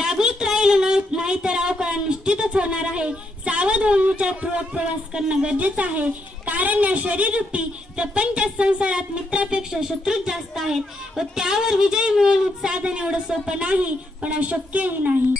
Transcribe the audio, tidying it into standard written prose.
जागृत राहिलो नाही तर अवकाळ निश्चितच होणार आहे। सावध होऊन विचारपूर्वक प्रवास करणं गरजेचं आहे, कारण या शरीररूपी प्रपंच संसारात मित्रापेक्षा शत्रूच जास्त आहेत व त्यावर विजय मिळवणे साधन एवढं सोपं नाही, पण अशक्यही नाही।